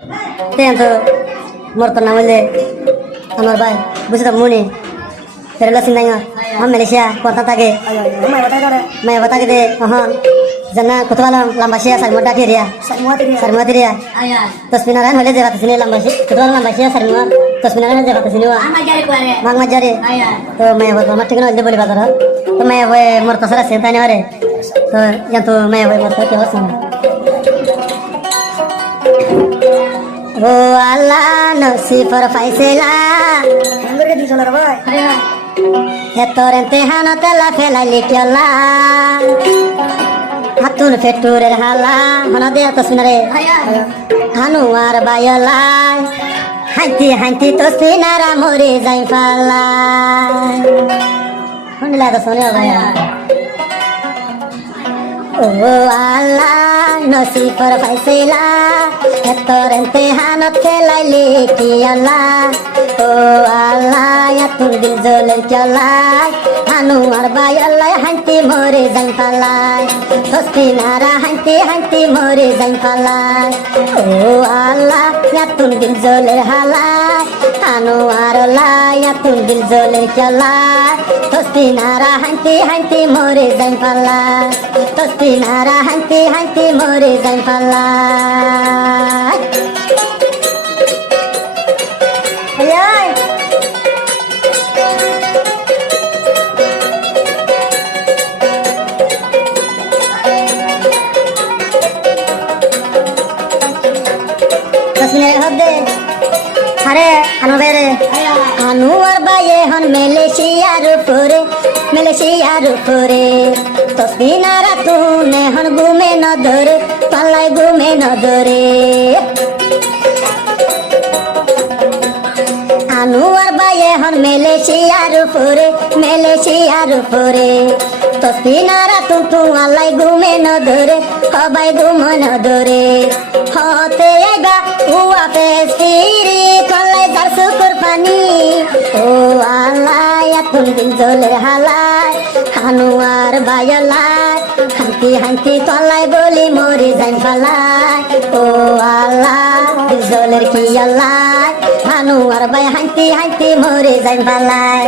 তো মোর তো নাম হইলে আমার ভাই বুঝে তো মনে ফেরে লসিন নাই हम Malaysia kota tage मैं बता के दे हाँ जना कुछ वाला लंबा से सरमोटा टीरिया सरमोटा टीरिया तस्वीर रन होले जगह तस्वीर लंबा से कुछ वाला लंबा से सरमोटा तस्वीर रन जगह तस्वीर हुआ मांग मजारे तो मैं वो मत ठीक ना ले बोली बात रहा तो मैं वो मोर तसरा से ताने वाले तो या तो मैं वो मोर क्या होता वो अल्लाह नसीब पर फैसला ಹೆಂಗರಿಗೆ ದಿವಸ ಬಾಯ್ Hetorente hana tela fela likela Hatun feture hala hana de tosminare Hanu ar bayala Hanti tosminara mori zain fala Honila to sone baya Oh Allah nasi par faisela Hetorente hana tela likela Oh Allah ya tun dil zolen chalai Hanu arbai Allah hanti more zain palai Tostinara hanti more zain palai Oh Allah ya tun dil zolen halai Hanu aralai ya tun dil zolen chalai Tostinara hanti more zain palai Tostinara hanti more zain palai Ayay Tasmine hobde Hare anu bere anu arbaye hon Malaysia rupore Tasminara tune hon gume na dore palai gume na dore Anuar baye hon Malaysia rupore Tosminara tuntu alai gume no dore Hobai gume no dore Hote ega ua pestiri Kolai dar syukur pani Oh Allah ya tundin zoler halai Anuar bayalai Hanti tolai boli mori zain falai Oh Allah dil zoler kiyalai Anuar bay hanti more zain palai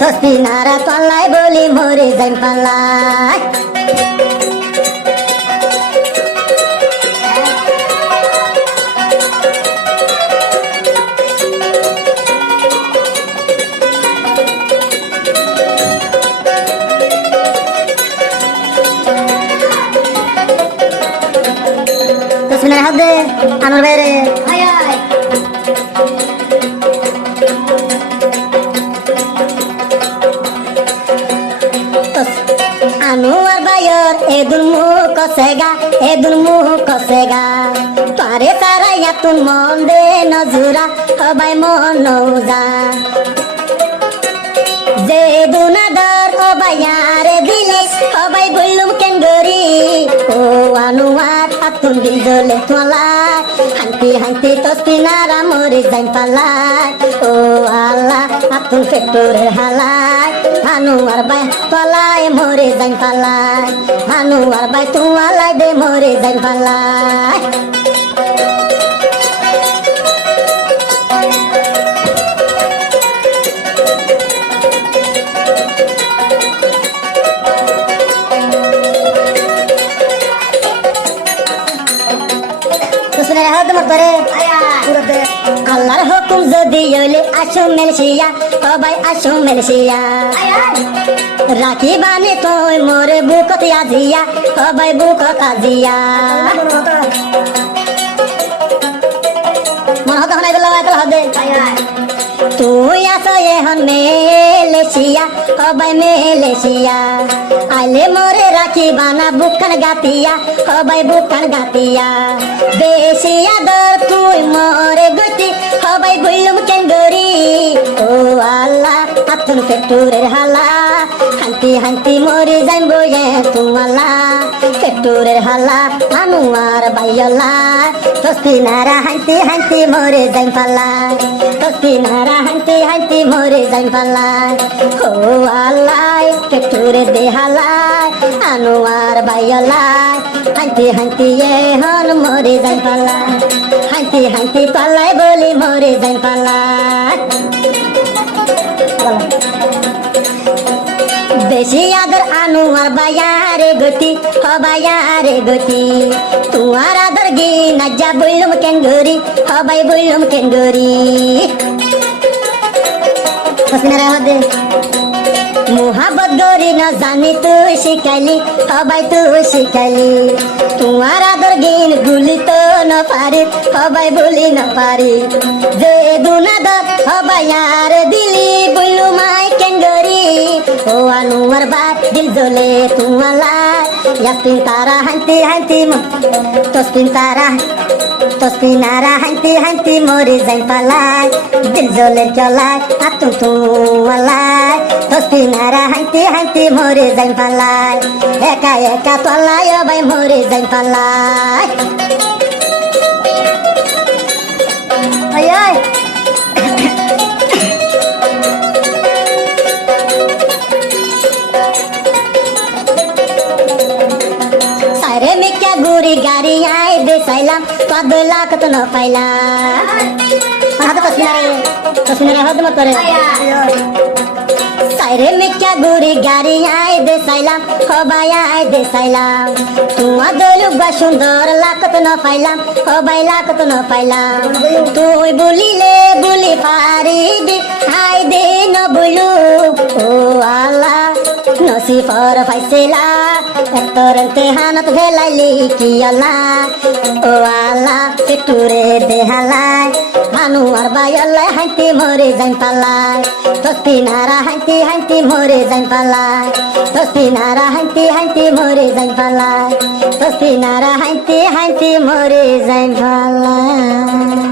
Tosminara tolai boli more zain palai Tosminara hode anur bere ayay Anuar bayor edun muh kosega Tare sara yatun monde nazura Hobai mon nouza Zeduna dar obayare dilis Hobai bullum kengori Oh anuar atun dildole tualai Hanti tosminara mori zain palai Oh Allah atun feture halai Anuar bay tualai mori zain palai Anuar bay tualai de mori zain palai Tosminara hode motore পুরতে আল্লাহর হুকুম যদি হইলে আসো Malaysia সবাই আসো Malaysia রাখি বানি তুই মোরে বুকত আজিয়া সবাই বুকত আজিয়া মন হতে হনাই দিল এত হদে তুই আসো এখন Malaysia সবাই Malaysia আইলে মোরে রাখি বানা বুকন গাতিয়া সবাই বুকন গাতিয়া বেশি আদর তুই মোরে গতি সবাই বললুম কেন গরি ও আল্লাহ তুন পেটুরের হালা হান্তি হান্তি মরে যাইব তোমালা পেটুরের হালা মানুয়ার বাইয়লা তস্তি নারা হান্তি হান্তি মরে যাইম পালা তস্তি নারা হান্তি হান্তি মরে যাইম পালা ও আল্লাহ পেটুরে দেহালাই আনোয়ার বাইয়লা হান্তি হান্তি হন মরে যাইম পালা হান্তি হান্তি পালাই বলি মরে যাইম পালা বেশি আদর আনোয়ার বায়ারে গতি হবায়ারে গতি তোমার আদর গে নাজা বইলুম কেঙ্গরি হবাই বইলুম কেঙ্গরি হসিনারা হদে মোহাবত গরি না জানি তুই শিখাইলি হবাই তুই শিখাইলি তোমার আদর গিন গুলি তো না পারি হবাই বলি না পারি যে দুনাদত হবাই আর দিলি বইলু মাই কেঙ্গরি ও আনোয়ার বা দিল জ্বলে তোমালা ইয়াসপিন তারা হান্তি হান্তি তসপিনারা হান্তি হান্তি মরে যাই পালাই দিল জ্বলে চলাই আতুম তোমালাই তসপিনারা হান্তি হান্তি মরে যাই পালাই একা একা তলাই ভাই মরে যাই পালাই আয় আয় सारे में क्या गोरी गाड़ी आए दे सैला कदला कत न पाइला हाथ पसीना रे हद मत करे सारे में क्या गोरी गाड़ी आए दे सैला हबाया आए दे सैला तुम दलु बा सुंदर लाकत न पाइला हबाई लाकत न पाइला तू बोलिले बोली पारिबी आए दे न बोलू ओ आला নসিফর ফাইসেলা তোরতে হানত ভেলাইলি কি আল্লাহ ও আল্লাহ পেটুরে দেহালাই মানুয়ার বায়লাই হাইতি মরে যাইম পালাই তস্তি নারা হাইতি হাইতি মরে যাইম পালাই তস্তি নারা হাইতি হাইতি মরে যাইম পালাই তস্তি নারা হাইতি হাইতি মরে যাইম পালাই